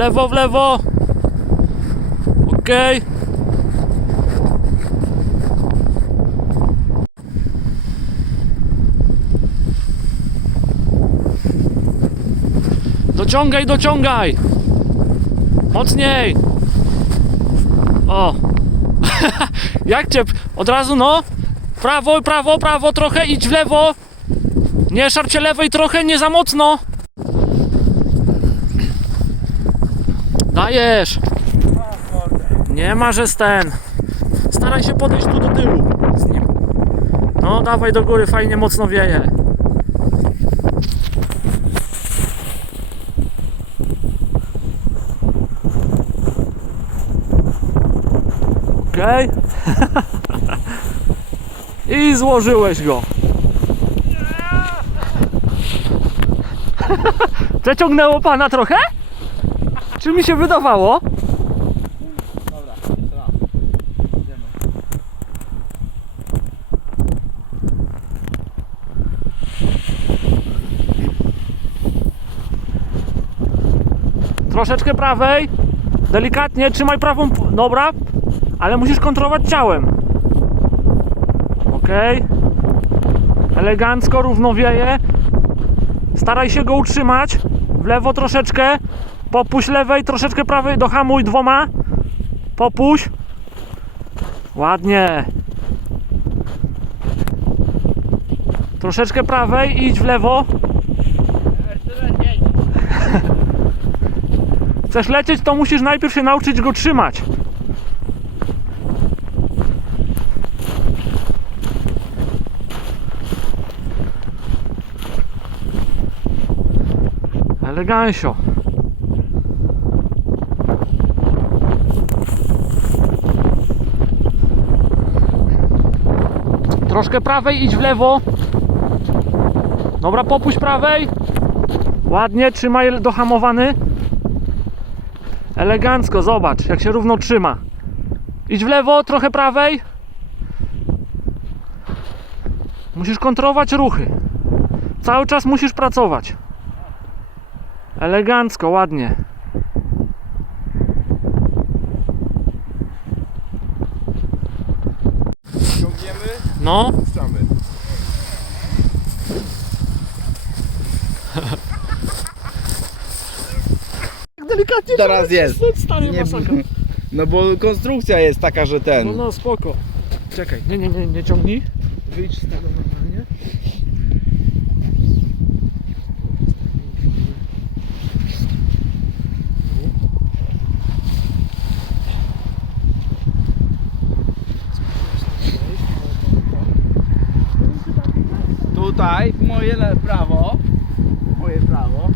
lewo, w lewo. Okej. Dociągaj, dociągaj. Mocniej. O. Jak cię? Od razu no. Prawo, prawo, prawo, trochę idź w lewo. Nie szarcie lewej trochę, nie za mocno. Dajesz. Nie ma, że ten. Staraj się podejść tu do tyłu z nim. No, dawaj do góry, fajnie mocno wieje. Okej. I złożyłeś go. Przeciągnęło pana trochę? Czy mi się wydawało? Dobra, jeszcze raz. Idziemy. Troszeczkę prawej. Delikatnie trzymaj prawą. Dobra, ale musisz kontrolować ciałem. Ok. Elegancko, równo wieje. Staraj się go utrzymać. W lewo troszeczkę. Popuść lewej, troszeczkę prawej. Dohamuj dwoma. Popuść. Ładnie. Troszeczkę prawej, idź w lewo. Chcesz lecieć, to musisz najpierw się nauczyć go trzymać. Elegancio. Troszkę prawej, idź w lewo. Dobra, popuść prawej. Ładnie, trzymaj dohamowany. Elegancko, zobacz, jak się równo trzyma. Idź w lewo, trochę prawej. Musisz kontrolować ruchy. Cały czas musisz pracować. Elegancko, ładnie. No, puszczamy. delikatnie Teraz trzeba jest. Stary Nie- masakra. No bo konstrukcja jest taka, że No, ten. no, spoko. Czekaj, nie, nie, nie, nie ciągnij. Wyjdź z tego normalnie. Tutaj, w moje prawo. w Moje prawo.